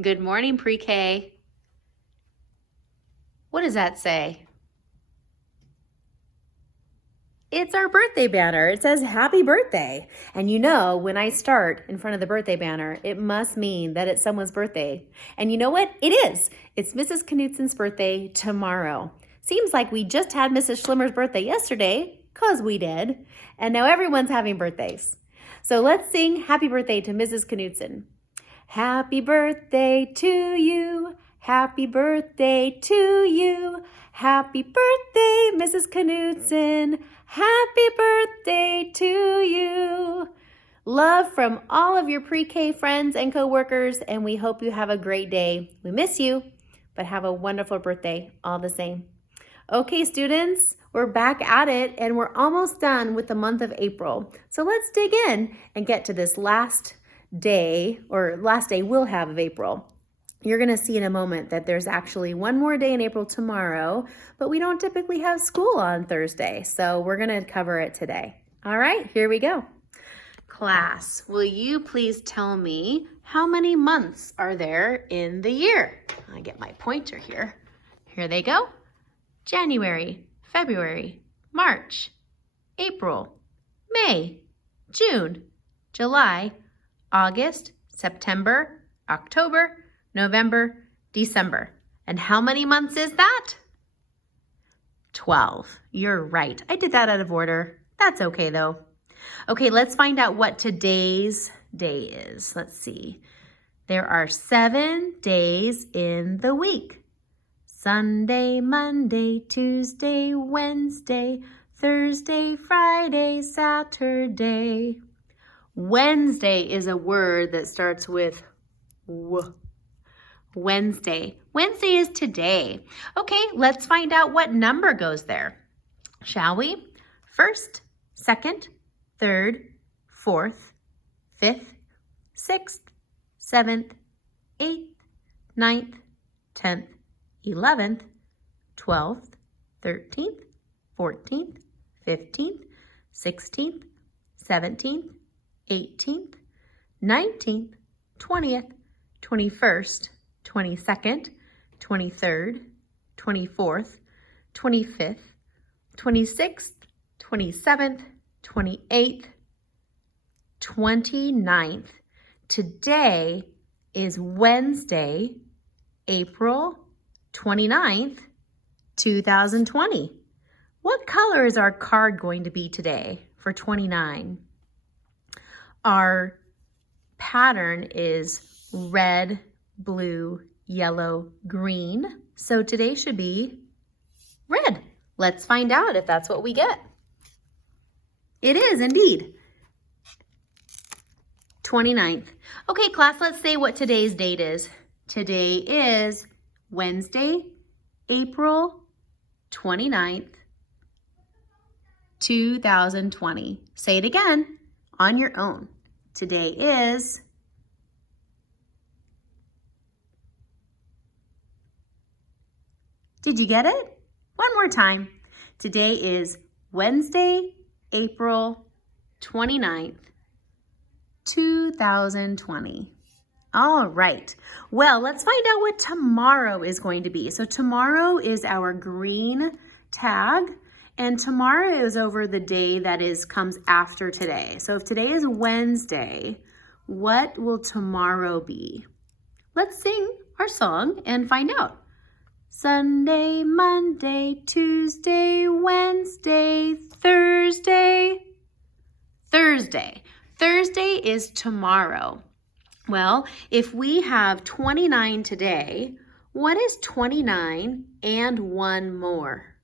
Good morning, pre-K. What does that say? It's our birthday banner. It says happy birthday. And you know, when I start in front of the birthday banner, it must mean that it's someone's birthday. And you know what? It is. It's Mrs. Knutsen's birthday tomorrow. Seems like we just had Mrs. Schlimmer's birthday yesterday, because we did. And now everyone's having birthdays. So let's sing happy birthday to Mrs. Knutsen. Happy birthday to you. Happy birthday to you. Happy birthday, Mrs. Knutsen. Happy birthday to you. Love from all of your pre-K friends and coworkers, and we hope you have a great day. We miss you, but have a wonderful birthday all the same. Okay, students, we're back at it, and we're almost done with the month of April. So let's dig in and get to this last day we'll have of April. You're going to see in a moment that there's actually one more day in April tomorrow, but we don't typically have school on Thursday, so we're going to cover it today. All right, here we go. Class, will you please tell me how many months are there in the year? I get my pointer here. Here they go. January, February, March, April, May, June, July, August, September, October, November, December. And how many months is that? 12. You're right. I did that out of order. That's okay though. Okay, let's find out what today's day is. Let's see. There are 7 days in the week. Sunday, Monday, Tuesday, Wednesday, Thursday, Friday, Saturday. Wednesday is a word that starts with W. Wednesday. Wednesday is today. Okay, let's find out what number goes there, shall we? First, second, third, fourth, fifth, sixth, seventh, eighth, ninth, 10th, 11th, 12th, 13th, 14th, 15th, 16th, 17th, 18th, 19th, 20th, 21st, 22nd, 23rd, 24th, 25th, 26th, 27th, 28th, 29th. Today is Wednesday, April 29th, 2020. What color is our card going to be today for 29? Our pattern is red, blue, yellow, green. So today should be red. Let's find out if that's what we get. It is indeed 29th. Okay, class, let's say what today's date is. Today is Wednesday, April 29th, 2020. Say it again on your own. Today is Did you get it? One more time. Today is Wednesday, April 29th, 2020. All right. Well, let's find out what tomorrow is going to be. So tomorrow is our green tag, and tomorrow is over the day that comes after today. So if today is Wednesday, what will tomorrow be? Let's sing our song and find out. Sunday, Monday, Tuesday, Wednesday, Thursday. Thursday. Thursday is tomorrow. Well, if we have 29 today, what is 29 and 1 more?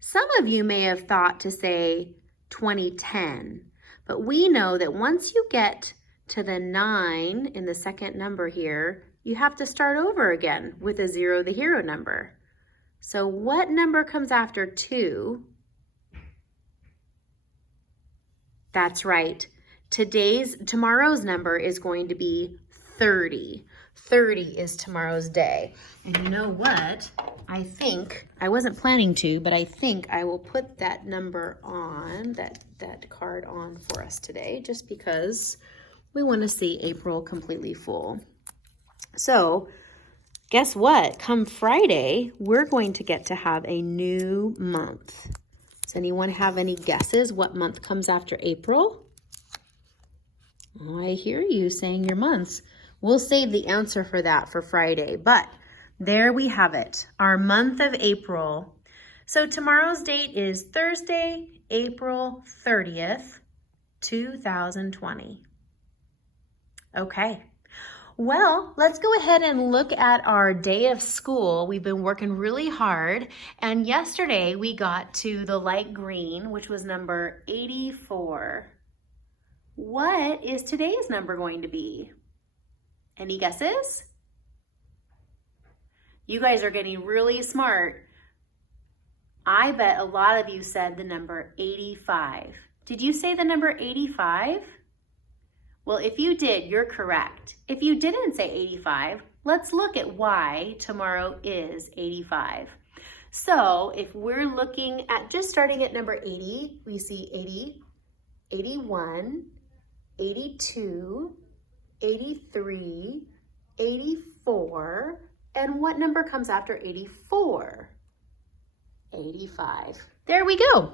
Some of you may have thought to say 2010, but we know that once you get to the 9 in the second number here, you have to start over again with a 0, the hero number. So what number comes after 2? That's right. Tomorrow's number is going to be 30. 30 is tomorrow's day. And you know what? I think, I wasn't planning to, but I think I will put that number on, that card on for us today, just because We want to see April completely full. So guess what? Come Friday, we're going to get to have a new month. Does anyone have any guesses what month comes after April? Oh, I hear you saying your months. We'll save the answer for that for Friday, but there we have it, our month of April. So tomorrow's date is Thursday, April 30th, 2020. Okay. Well, let's go ahead and look at our day of school. We've been working really hard, and yesterday we got to the light green, which was number 84. What is today's number going to be? Any guesses? You guys are getting really smart. I bet a lot of you said the number 85. Did you say the number 85? Well, if you did, you're correct. If you didn't say 85, let's look at why tomorrow is 85. So if we're looking at just starting at number 80, we see 80, 81, 82, 83, 84, and what number comes after 84? 85. There we go.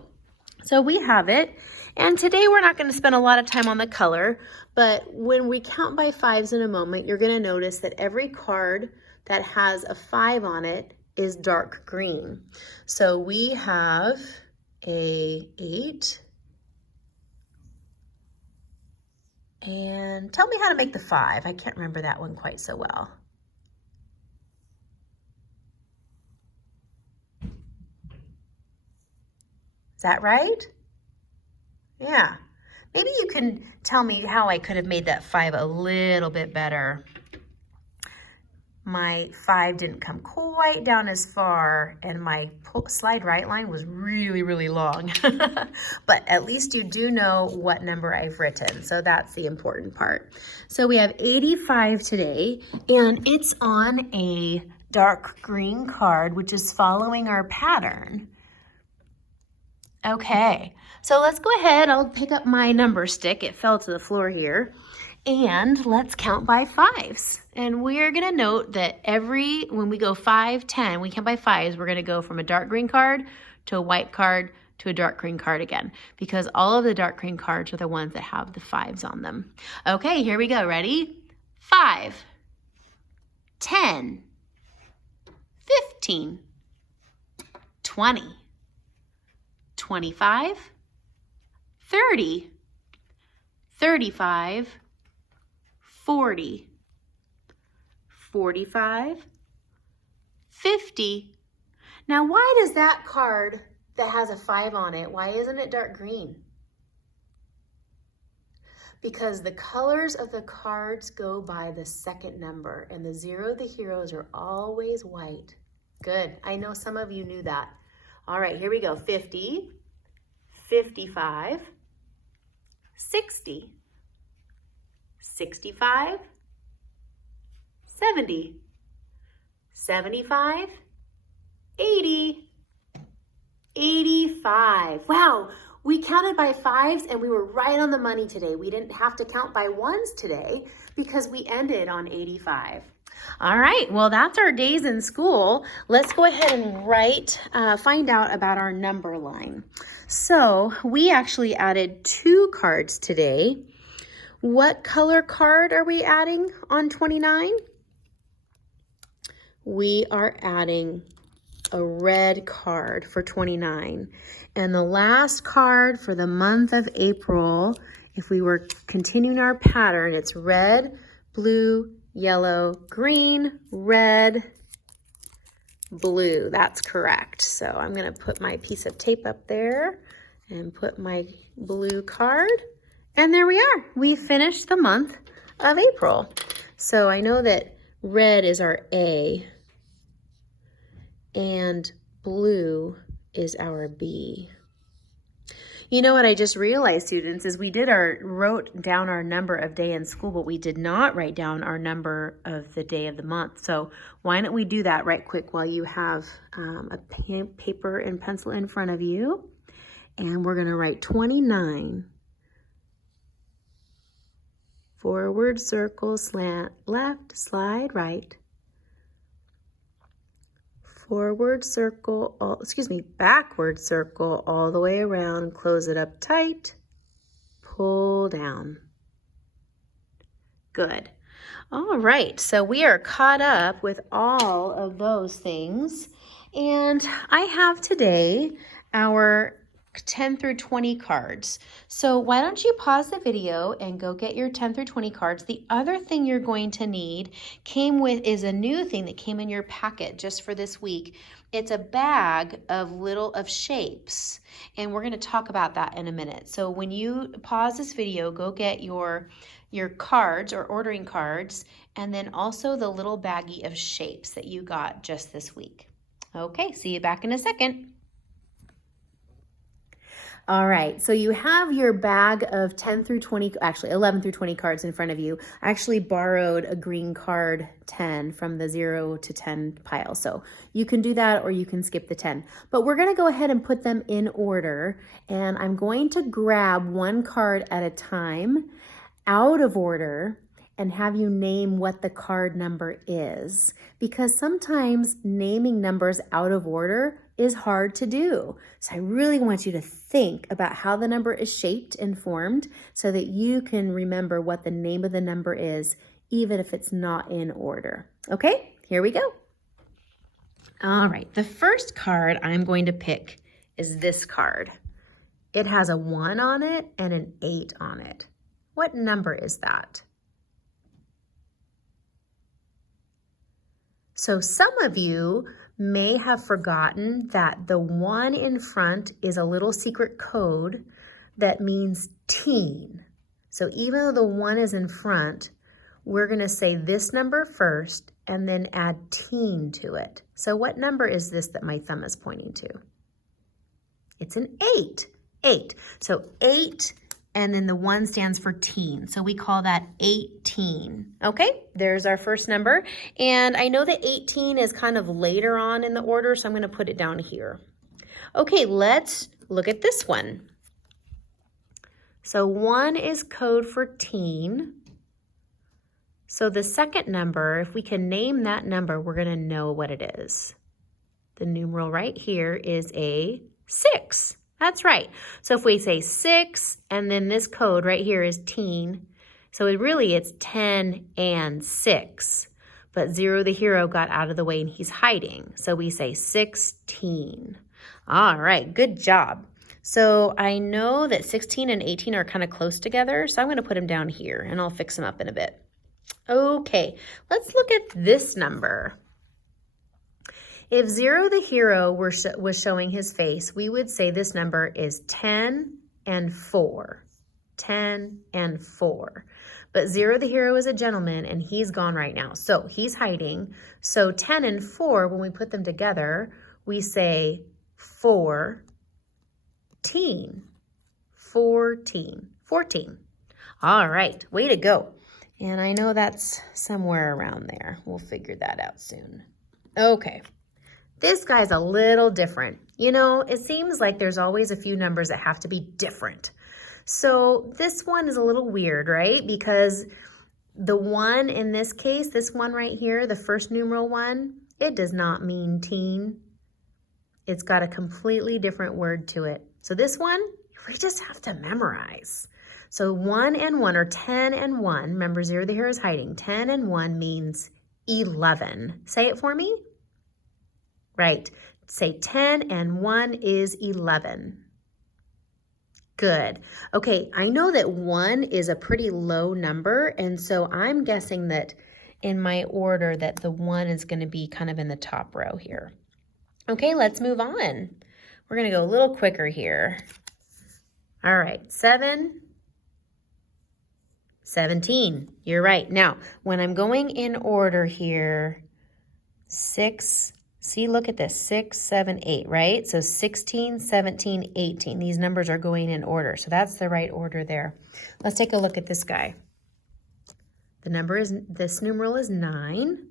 So we have it, and today we're not going to spend a lot of time on the color, but when we count by fives in a moment, you're going to notice that every card that has a 5 on it is dark green. So we have a 8, and tell me how to make the 5. I can't remember that one quite so well. Is that right? Yeah. Maybe you can tell me how I could have made that 5 a little bit better. My 5 didn't come quite down as far, and my slide right line was really, really long. But at least you do know what number I've written, so that's the important part. So we have 85 today, and it's on a dark green card, which is following our pattern. Okay, so let's go ahead. I'll pick up my number stick. It fell to the floor here. And let's count by fives. And we're going to note that when we go 5, 10, we count by fives, we're going to go from a dark green card to a white card to a dark green card again, because all of the dark green cards are the ones that have the 5s on them. Okay, here we go. Ready? 5, 10, 15, 20, 25, 30, 35, 40, 45, 50. Now, why does that card that has a 5 on it, why isn't it dark green? Because the colors of the cards go by the second number, and the 0, the heroes, are always white. Good. I know some of you knew that. All right, here we go. 50, 55, 60, 65, 70, 75, 80, 85. Wow, we counted by 5s and we were right on the money today. We didn't have to count by 1s today because we ended on 85. All right, well, that's our days in school. Let's go ahead and find out about our number line. So we actually added 2 cards today. What color card are we adding on 29? We are adding a red card for 29. And the last card for the month of April, if we were continuing our pattern, it's red, blue, yellow, green, red, blue. That's correct. So I'm going to put my piece of tape up there and put my blue card. And there we are. We finished the month of April. So I know that red is our A and blue is our B. You know what I just realized, students, is we wrote down our number of day in school, but we did not write down our number of the day of the month. So why don't we do that right quick while you have a paper and pencil in front of you. And we're going to write 29 forward circle, slant left, slide right. Forward circle, backward circle all the way around, close it up tight, pull down. Good. All right, so we are caught up with all of those things. And I have today our 10 through 20 cards. So why don't you pause the video and go get your 10 through 20 cards. The other thing you're going to need is a new thing that came in your packet just for this week. It's a bag of shapes, and we're going to talk about that in a minute. So when you pause this video, go get your cards or ordering cards, and then also the little baggie of shapes that you got just this week. Okay, see you back in a second. All right, so you have your bag of 10 through 20, actually 11 through 20 cards in front of you. I actually borrowed a green card 10 from the 0 to 10 pile. So you can do that or you can skip the 10. But we're gonna go ahead and put them in order, and I'm going to grab one card at a time out of order and have you name what the card number is, because sometimes naming numbers out of order is hard to do. So I really want you to think about how the number is shaped and formed so that you can remember what the name of the number is, even if it's not in order. Okay, here we go. All right, the first card I'm going to pick is this card. It has a 1 on it and an 8 on it. What number is that? So some of you may have forgotten that the 1 in front is a little secret code that means teen. So even though the 1 is in front, we're going to say this number first and then add teen to it. So what number is this that my thumb is pointing to? It's an 8. 8. So 8, and then the 1 stands for teen. So we call that 18. Okay, there's our first number. And I know that 18 is kind of later on in the order, so I'm going to put it down here. Okay, let's look at this one. So 1 is code for teen. So the second number, if we can name that number, we're going to know what it is. The numeral right here is a 6. That's right. So if we say 6, and then this code right here is teen, so it's 10 and 6. But Zero the hero got out of the way and he's hiding. So we say 16. All right, good job. So I know that 16 and 18 are kind of close together, so I'm going to put them down here and I'll fix them up in a bit. Okay, let's look at this number. If Zero the hero was showing his face, we would say this number is 10 and 4. 10 and 4. But Zero the hero is a gentleman and he's gone right now. So he's hiding. So 10 and 4, when we put them together, we say 14. 14. 14. All right, way to go. And I know that's somewhere around there. We'll figure that out soon. Okay. This guy's a little different. You know, it seems like there's always a few numbers that have to be different. So this one is a little weird, right? Because the 1 in this case, this one right here, the first numeral 1, it does not mean teen. It's got a completely different word to it. So this one, we just have to memorize. So 1 and 1, or 10 and 1, remember Zero the hero is hiding. 10 and 1 means 11. Say it for me. Right. Say 10 and 1 is 11. Good. Okay, I know that 1 is a pretty low number, and so I'm guessing that in my order that the 1 is going to be kind of in the top row here. Okay, let's move on. We're going to go a little quicker here. All right, 7, 17. You're right. Now, when I'm going in order here, 6, see, look at this, 6, 7, 8, right? So 16, 17, 18. These numbers are going in order. So that's the right order there. Let's take a look at this guy. This numeral is 9.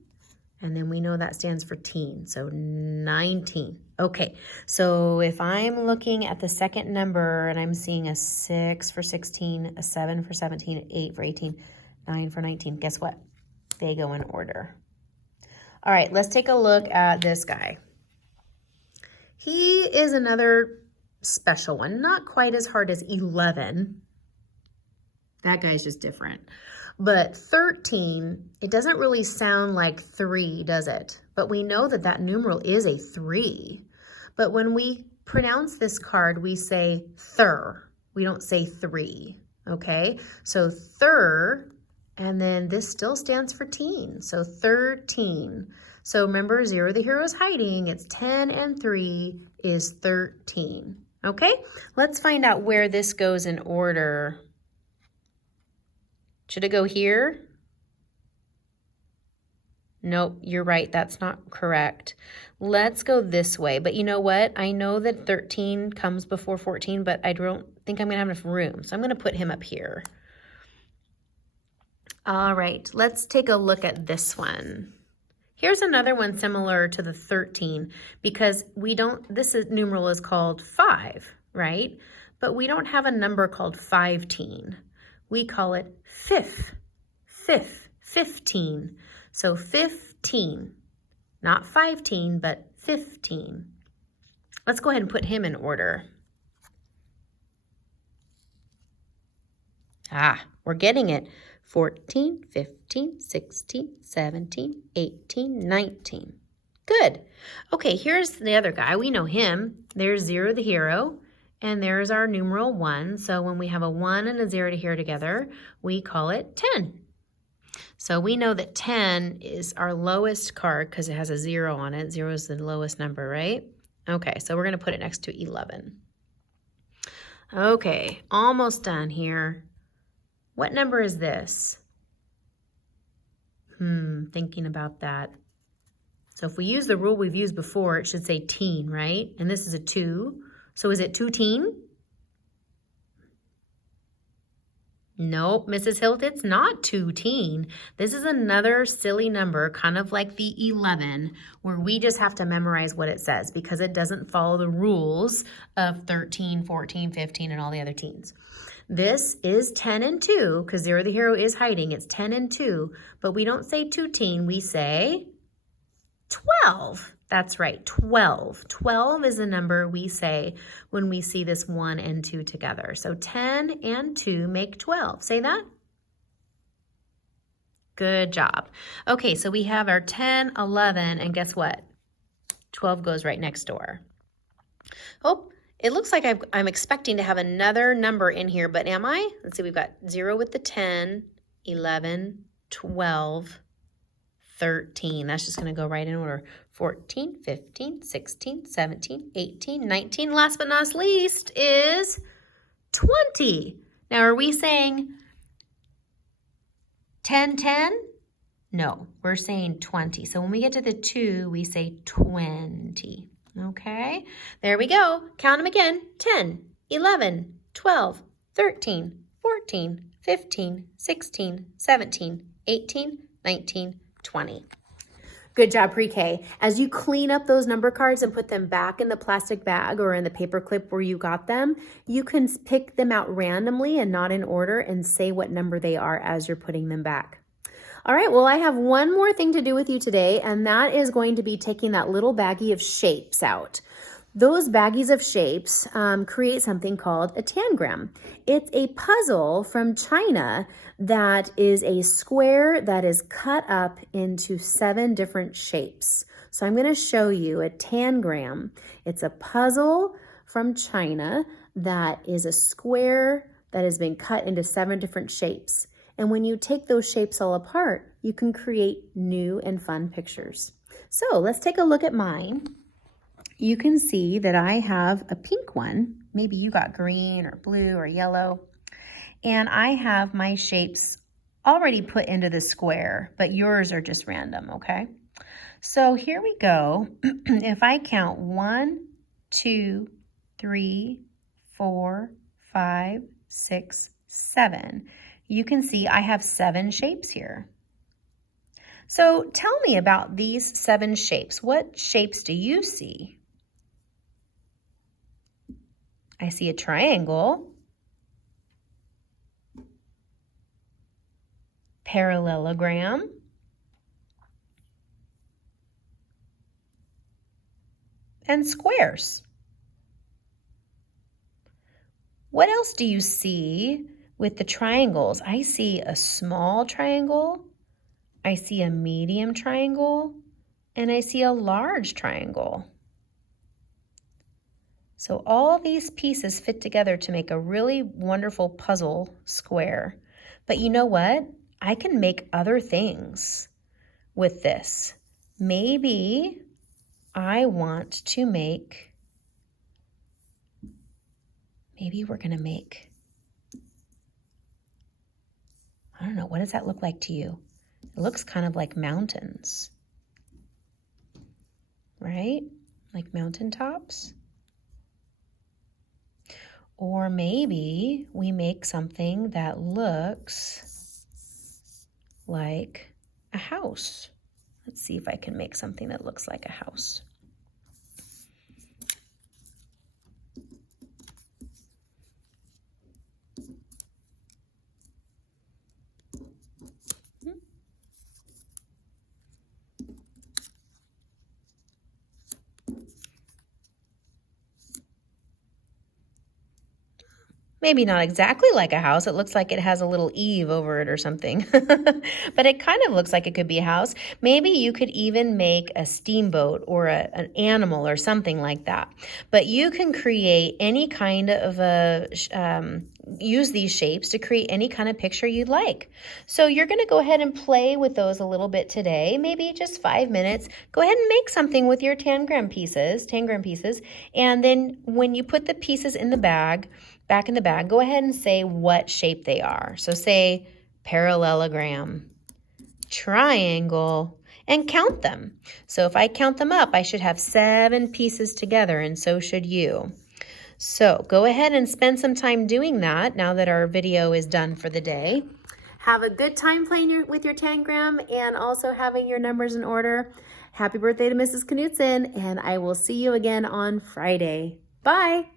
And then we know that stands for teen. So 19. Okay, so if I'm looking at the second number and I'm seeing a 6 for 16, a 7 for 17, an 8 for 18, 9 for 19. Guess what? They go in order. All right, let's take a look at this guy. He is another special one, not quite as hard as 11. That guy's just different. But 13, it doesn't really sound like 3, does it? But we know that that numeral is a 3. But when we pronounce this card, we say thir. We don't say 3, okay? So thir, and then this still stands for teen. So 13. So remember, 0, the hero is hiding. It's 10 and 3 is 13. Okay, let's find out where this goes in order. Should it go here? Nope, you're right. That's not correct. Let's go this way. But you know what? I know that 13 comes before 14, but I don't think I'm going to have enough room. So I'm going to put him up here. All right, let's take a look at this one. Here's another one similar to the 13 because numeral is called 5, right? But we don't have a number called 15. We call it 15. So 15, not 15, but 15. Let's go ahead and put him in order. We're getting it. 14, 15, 16, 17, 18, 19. Good. Okay, here's the other guy. We know him. There's 0, the hero, and there's our numeral 1. So when we have a 1 and a 0 to hero together, we call it 10. So we know that 10 is our lowest card because it has a 0 on it. 0 is the lowest number, right? Okay, so we're going to put it next to 11. Okay, almost done here. What number is this? Thinking about that. So if we use the rule we've used before, it should say teen, right? And this is a 2. So is it 2-teen? Nope, Mrs. Hilt, it's not 2-teen. This is another silly number, kind of like the 11, where we just have to memorize what it says because it doesn't follow the rules of 13, 14, 15, and all the other teens. This is 10 and 2, because 0, the hero is hiding. It's 10 and 2, but we don't say 2-teen, we say 12. That's right, 12. 12 is the number we say when we see this 1 and 2 together. So 10 and 2 make 12. Say that. Good job. Okay, so we have our 10, 11, and guess what? 12 goes right next door. Oh, it looks like I'm expecting to have another number in here, but am I? Let's see, we've got 0 with the 10, 11, 12, 13. That's just going to go right in order. 14, 15, 16, 17, 18, 19. Last but not least is 20. Now, are we saying 10, 10? No, we're saying 20. So when we get to the 2, we say 20. Okay, there we go. Count them again. 10, 11, 12, 13, 14, 15, 16, 17, 18, 19, 20. Good job, pre-K. As you clean up those number cards and put them back in the plastic bag or in the paper clip where you got them, you can pick them out randomly and not in order and say what number they are as you're putting them back. All right, well, I have one more thing to do with you today, and that is going to be taking that little baggie of shapes out. Those baggies of shapes create something called a tangram. It's a puzzle from China that is a square that is cut up into 7 different shapes. So I'm going to show you a tangram. It's a puzzle from China that is a square that has been cut into 7 different shapes. And when you take those shapes all apart, you can create new and fun pictures. So let's take a look at mine. You can see that I have a pink one. Maybe you got green or blue or yellow. And I have my shapes already put into the square, but yours are just random, okay? So here we go. If I count 1, 2, 3, 4, 5, 6, 7, you can see I have 7 shapes here. So tell me about these 7 shapes. What shapes do you see? I see a triangle. parallelogram, and squares. What else do you see with the triangles? I see a small triangle, I see a medium triangle, and I see a large triangle. So all these pieces fit together to make a really wonderful puzzle square. But you know what? I can make other things with this. Maybe I want to make, maybe we're going to make, I don't know, what does that look like to you? It looks kind of like mountains, right? Like mountaintops. Or maybe we make something that looks like a house. Let's see if I can make something that looks like a house. Maybe not exactly like a house. It looks like it has a little eave over it or something. But it kind of looks like it could be a house. Maybe you could even make a steamboat or an animal or something like that. But you can create any kind of use these shapes to create any kind of picture you'd like. So you're going to go ahead and play with those a little bit today, maybe just 5 minutes. Go ahead and make something with your 10 gram pieces. And then when you put the pieces in the bag, back in the bag, go ahead and say what shape they are. So say parallelogram, triangle, and count them. So if I count them up, I should have 7 pieces together, and so should you. So go ahead and spend some time doing that now that our video is done for the day. Have a good time playing with your 10 gram and also having your numbers in order. Happy birthday to Mrs. Knutson, and I will see you again on Friday. Bye.